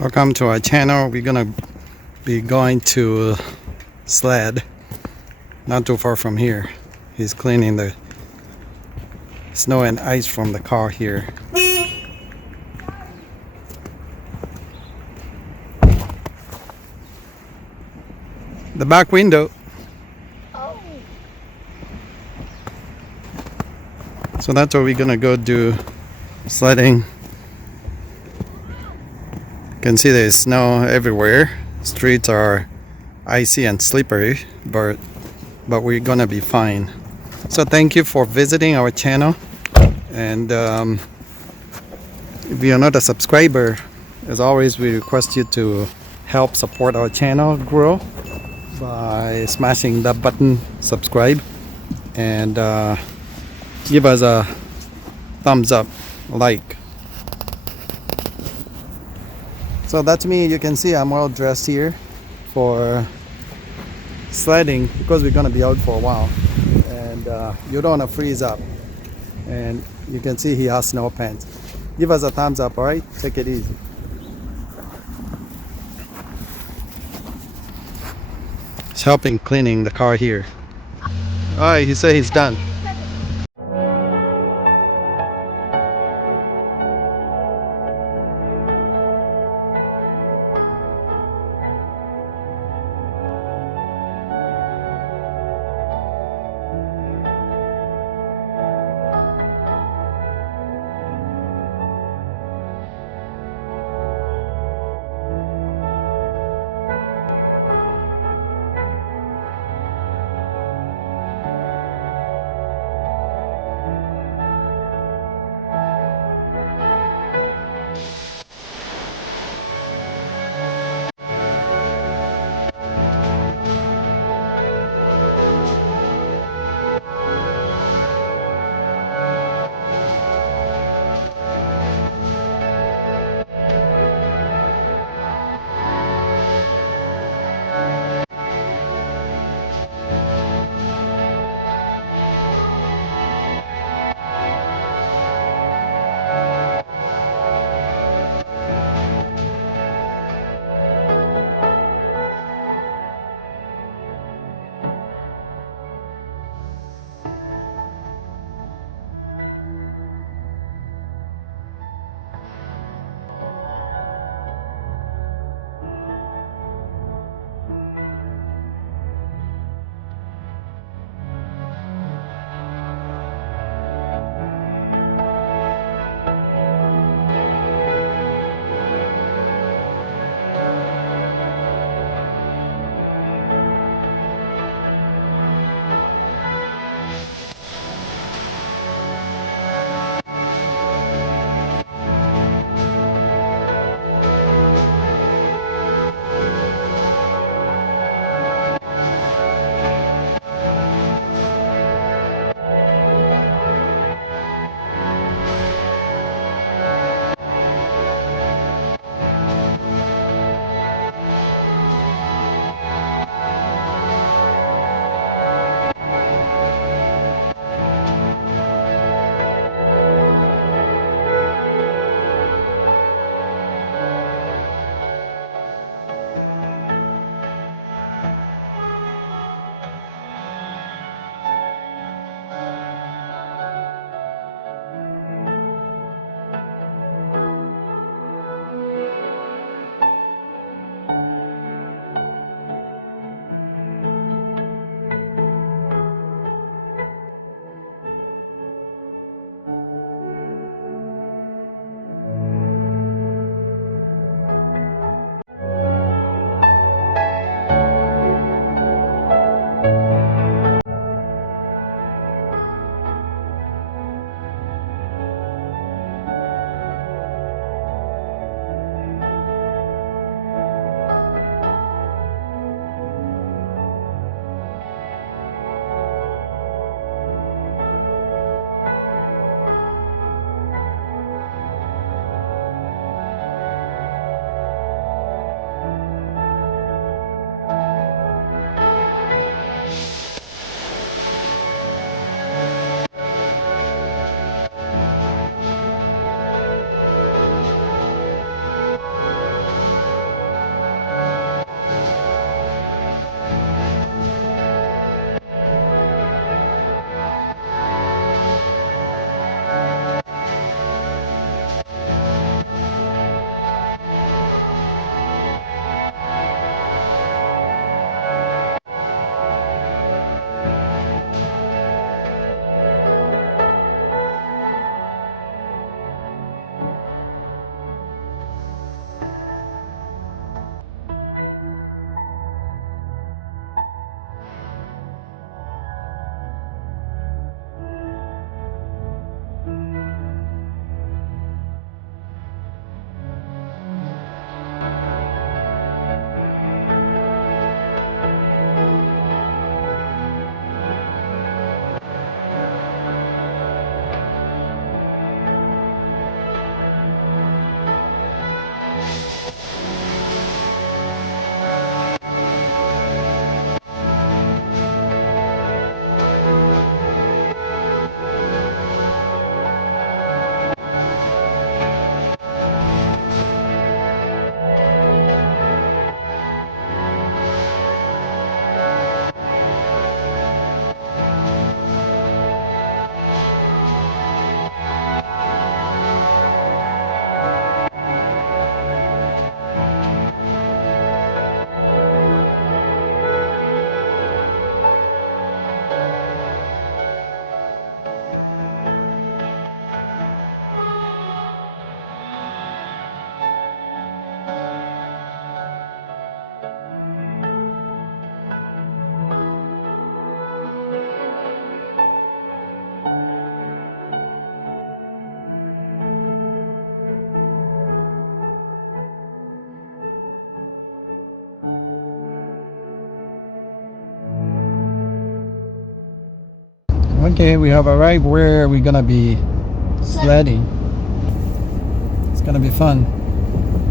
Welcome to our channel. We're gonna be going to sled not too far from here. He's cleaning the snow and ice from the car here. The back window. So that's what we're gonna go do, sledding. You can see there's snow everywhere. Streets are icy and slippery, but we're gonna be fine. So thank you for visiting our channel, and if you're not a subscriber, as always, we request you to help support our channel grow by smashing that button subscribe, and give us a thumbs up, like. So that's me. You can see I'm well dressed here for sledding because we're gonna be out for a while, and you don't want to freeze up. And you can see he has snow pants. Give us a thumbs up, all right? Take it easy. He's helping cleaning the car here. All right, he said he's done. Okay, we have arrived where we're gonna be sledding. It's gonna be fun.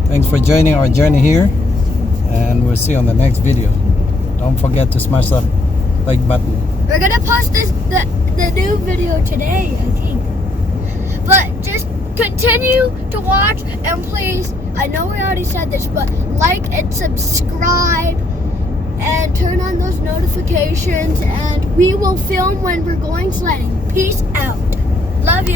Thanks for joining our journey here, and we'll see you on the next video. Don't forget to smash that like button. We're gonna post the new video today, I think. But just continue to watch, and please, I know we already said this, but like and subscribe and turn on those notifications, and we will film when we're going sledding. Peace out. Love you.